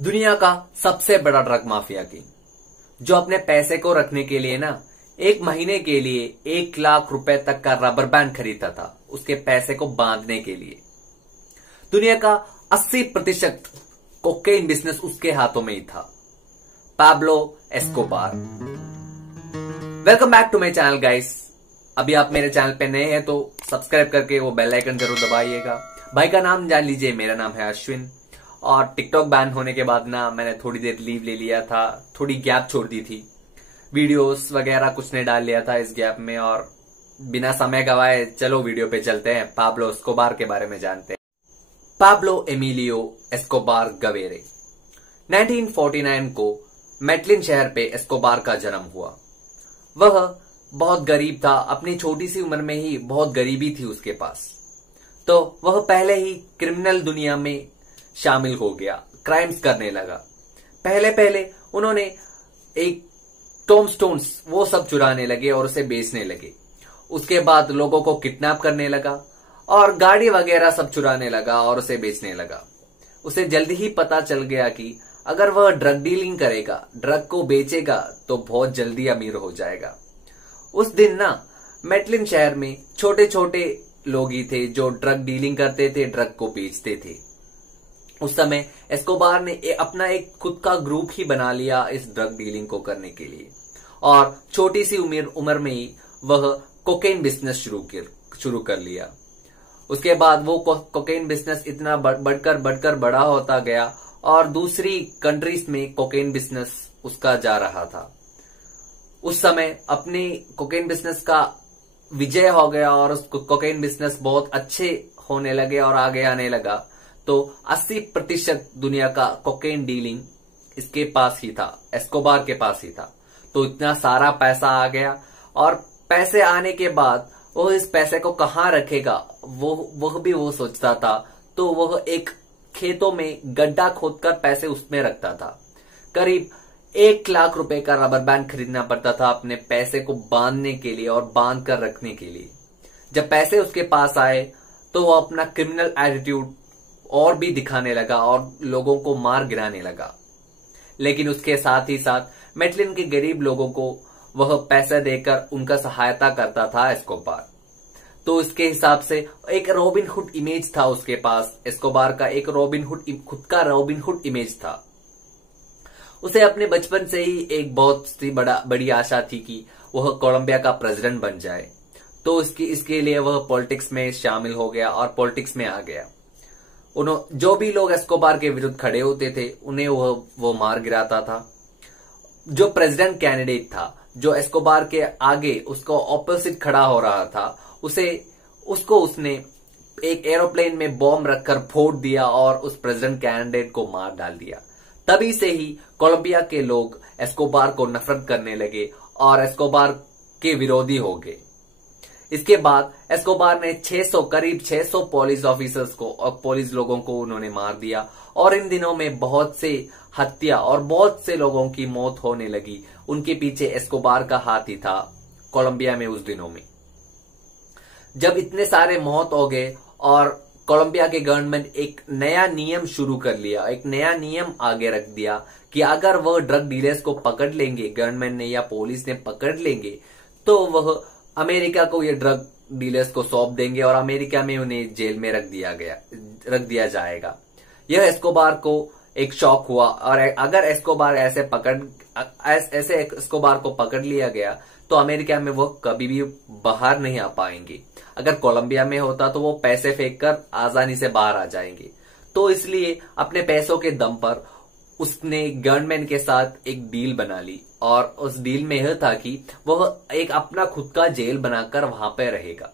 दुनिया का सबसे बड़ा ड्रग माफिया किंग जो अपने पैसे को रखने के लिए ना एक महीने के लिए 1 लाख रुपए तक का रबर बैंड खरीदता था उसके पैसे को बांधने के लिए। दुनिया का 80% कोकेन बिजनेस उसके हाथों में ही था। Pablo Escobar. Welcome back to my channel guys. अभी आप मेरे चैनल पे नए हैं तो सब्सक्राइब करके वो बेल आइकन जरूर दबाइएगा। भाई का नाम जान लीजिए, मेरा नाम है अश्विन। और टिकटॉक बैन होने के बाद ना मैंने थोड़ी देर लीव ले लिया था, थोड़ी गैप छोड़ दी थी, वीडियोस वगैरह कुछ ने डाल लिया था इस गैप में। और बिना समय गवाए चलो वीडियो पे चलते हैं, पाब्लो एस्कोबार के बारे में जानते हैं। पाब्लो एमिलियो एस्कोबार गवेरे 1949 को मेटलिन शहर पे एस्कोबार का जन्म हुआ। वह बहुत गरीब था, अपनी छोटी सी उम्र में ही बहुत गरीबी थी उसके पास, तो वह पहले ही क्रिमिनल दुनिया में शामिल हो गया, क्राइम्स करने लगा। पहले पहले उन्होंने एक टॉम स्टोन्स वो सब चुराने लगे और उसे बेचने लगे। उसके बाद लोगों को किडनैप करने लगा और गाड़ी वगैरह सब चुराने लगा और उसे बेचने लगा। उसे जल्दी ही पता चल गया कि अगर वह ड्रग डीलिंग करेगा, ड्रग को बेचेगा तो बहुत जल्दी अमीर हो जाएगा। उस दिन ना मेटलिन शहर में छोटे छोटे लोग ही थे जो ड्रग डीलिंग करते थे, ड्रग को बेचते थे। उस समय एस्कोबार ने अपना एक खुद का ग्रुप ही बना लिया इस ड्रग डीलिंग को करने के लिए। और छोटी सी उम्र में ही वह कोकेन बिजनेस शुरू कर लिया। उसके बाद वो कोकेन बिजनेस इतना बढ़कर बड़ा होता गया और दूसरी कंट्रीज में कोकेन बिजनेस उसका जा रहा था। उस समय अपने कोकेन बिजनेस का विजय हो गया और उस कोकेन बिजनेस बहुत अच्छे होने लगे और आगे आने लगा। तो 80% दुनिया का कोकेन डीलिंग इसके पास ही था, एस्कोबार के पास ही था। तो इतना सारा पैसा आ गया और पैसे आने के बाद वो इस पैसे को कहाँ रखेगा वह भी वो सोचता था। तो वह एक खेतों में गड्ढा खोदकर पैसे उसमें रखता था। करीब 1 लाख रुपए का रबर बैंड खरीदना पड़ता था अपने पैसे को बांधने के लिए और बांध कर रखने के लिए। जब पैसे उसके पास आए तो वो अपना क्रिमिनल एटीट्यूड और भी दिखाने लगा और लोगों को मार गिराने लगा। लेकिन उसके साथ ही साथ मेटलिन के गरीब लोगों को वह पैसा देकर उनका सहायता करता था एस्कोबार। तो इसके हिसाब से एक रॉबिन हुड इमेज था उसके पास। एस्कोबार का एक खुद का रॉबिन हुड इमेज था। उसे अपने बचपन से ही एक बहुत सी बड़ी आशा थी कि वह कोलंबिया का प्रेसिडेंट बन जाए। तो इसके लिए वह पॉलिटिक्स में शामिल हो गया और पॉलिटिक्स में आ गया। जो भी लोग एस्कोबार के विरुद्ध खड़े होते थे उन्हें वो मार गिराता था। जो प्रेसिडेंट कैंडिडेट था, जो एस्कोबार के आगे उसको ऑपोजिट खड़ा हो रहा था, उसने एक एरोप्लेन में बॉम्ब रखकर फोड़ दिया और उस प्रेसिडेंट कैंडिडेट को मार डाल दिया। तभी से ही कोलंबिया के लोग एस्कोबार को नफरत करने लगे और एस्कोबार के विरोधी हो गए। इसके बाद एस्कोबार ने करीब 600 पुलिस ऑफिसर्स को और पुलिस लोगों को उन्होंने मार दिया। और इन दिनों में बहुत से हत्या और बहुत से लोगों की मौत होने लगी। उनके पीछे एस्कोबार का हाथ ही था कोलंबिया में उस दिनों में। जब इतने सारे मौत हो गए और कोलंबिया के गवर्नमेंट एक नया नियम शुरू कर लिया, एक नया नियम आगे रख दिया कि अगर वह ड्रग डीलर्स को पकड़ लेंगे, गवर्नमेंट ने या पुलिस ने पकड़ लेंगे, तो वह अमेरिका को ये ड्रग डीलर्स को सौंप देंगे और अमेरिका में उन्हें जेल में रख दिया जाएगा। यह एस्कोबार को एक शॉक हुआ और अगर एस्कोबार ऐसे एस्कोबार को पकड़ लिया गया तो अमेरिका में वो कभी भी बाहर नहीं आ पाएंगे। अगर कोलंबिया में होता तो वो पैसे फेंक कर आसानी से बाहर आ जाएंगे। तो इसलिए अपने पैसों के दम पर उसने गवर्नमेंट के साथ एक डील बना ली और उस डील में यह था कि वह एक अपना खुद का जेल बनाकर वहां पे रहेगा।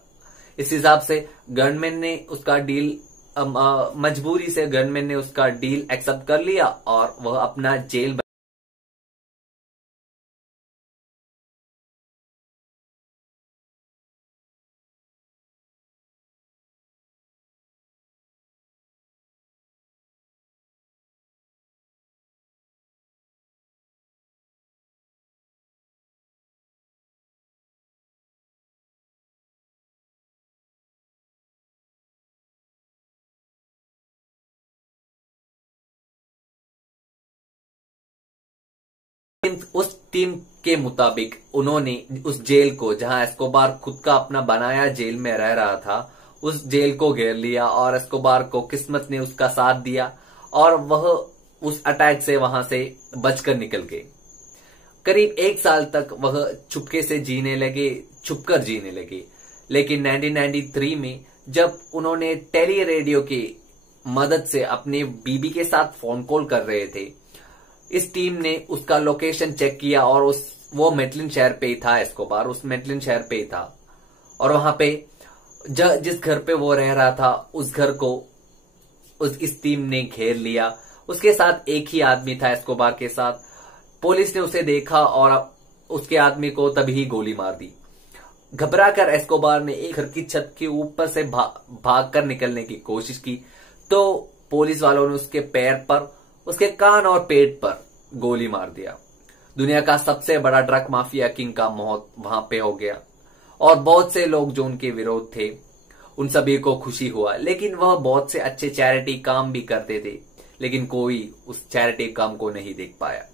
इस हिसाब से गवर्नमेंट ने उसका डील मजबूरी से गवर्नमेंट ने उसका डील एक्सेप्ट कर लिया और वह अपना जेल उस टीम के मुताबिक उन्होंने उस जेल को, जहां एस्कोबार खुद का अपना बनाया जेल में रह रहा था, उस जेल को घेर लिया और एस्कोबार को किस्मत ने उसका साथ दिया और वह उस अटैक से वहां से बचकर निकल गए। करीब 1 साल तक वह चुपके से जीने लगे, छुपकर जीने लगे। लेकिन 1993 में जब उन्होंने टेली रेडियो की मदद से अपने बीबी के साथ फोन कॉल कर रहे थे, इस टीम ने उसका लोकेशन चेक किया और वो मेटलिन शहर पे ही था। एस्कोबार उस मेटलिन शहर पे ही था और वहां पे जिस घर पे वो रह रहा था, उस घर को इस टीम ने घेर लिया। उसके साथ एक ही आदमी था एस्कोबार के साथ। पुलिस ने उसे देखा और उसके आदमी को तभी गोली मार दी। घबराकर एस्कोबार ने एक घर की छत के ऊपर से भागकर निकलने की कोशिश की तो पुलिस वालों ने उसके पैर पर, उसके कान और पेट पर गोली मार दिया। दुनिया का सबसे बड़ा ड्रग माफिया किंग का मौत वहां पे हो गया और बहुत से लोग जो उनके विरोध थे उन सभी को खुशी हुआ। लेकिन वह बहुत से अच्छे चैरिटी काम भी करते थे, लेकिन कोई उस चैरिटी काम को नहीं देख पाया।